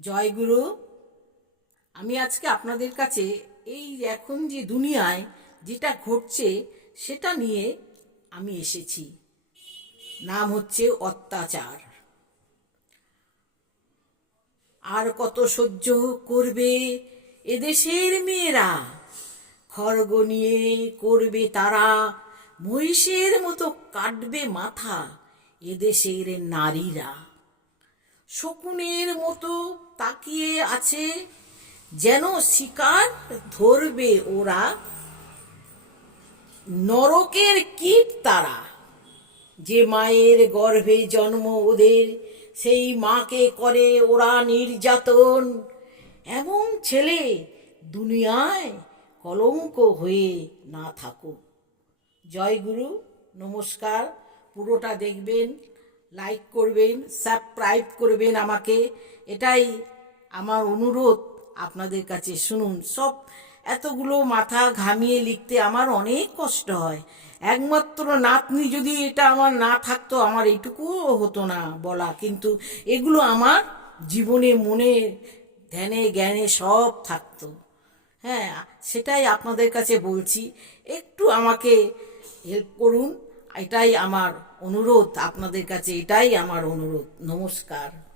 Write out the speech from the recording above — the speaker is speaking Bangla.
জয়গুরু আমি আজকে আপনাদের কাছে এই এখন যে দুনিয়ায় যেটা ঘটছে সেটা নিয়ে আমি এসেছি। নাম হচ্ছে অত্যাচার। আর কত সহ্য করবে এদেশের মেয়েরা? খড়গ নিয়ে করবে তারা, মহিষের মতো কাটবে মাথা এদেশের নারীরা। শকুনের মতো তাকিয়ে আছে যেন শিকার ধরবে ওরা। নরকের কীট তারা। যে মায়ের গর্ভে জন্ম ওদের, সেই মাকে করে ওরা নির্যাতন। এমন ছেলে দুনিয়ায় কলঙ্ক হয়ে না থাকুক। জয় গুরু নমস্কার। পুরোটা দেখবেন লাইক করবেন সাবস্ক্রাইব করবেন আমাকে। এটাই আমার অনুরোধ আপনাদের কাছে। শুনুন, সব এতগুলো মাথা ঘামিয়ে লিখতে আমার অনেক কষ্ট হয়। একমাত্র নাতনি যদি এটা আমার না থাকতো, আমার এইটুকুও হতো না বলা। কিন্তু এগুলো আমার জীবনে মনে, ধ্যানে, জ্ঞানে সব থাকতো। হ্যাঁ সেটাই আপনাদের কাছে বলছি। একটু আমাকে হেল্প করুন। এটাই আমার অনুরোধ আপনাদের কাছে এটাই আমার অনুরোধ। নমস্কার।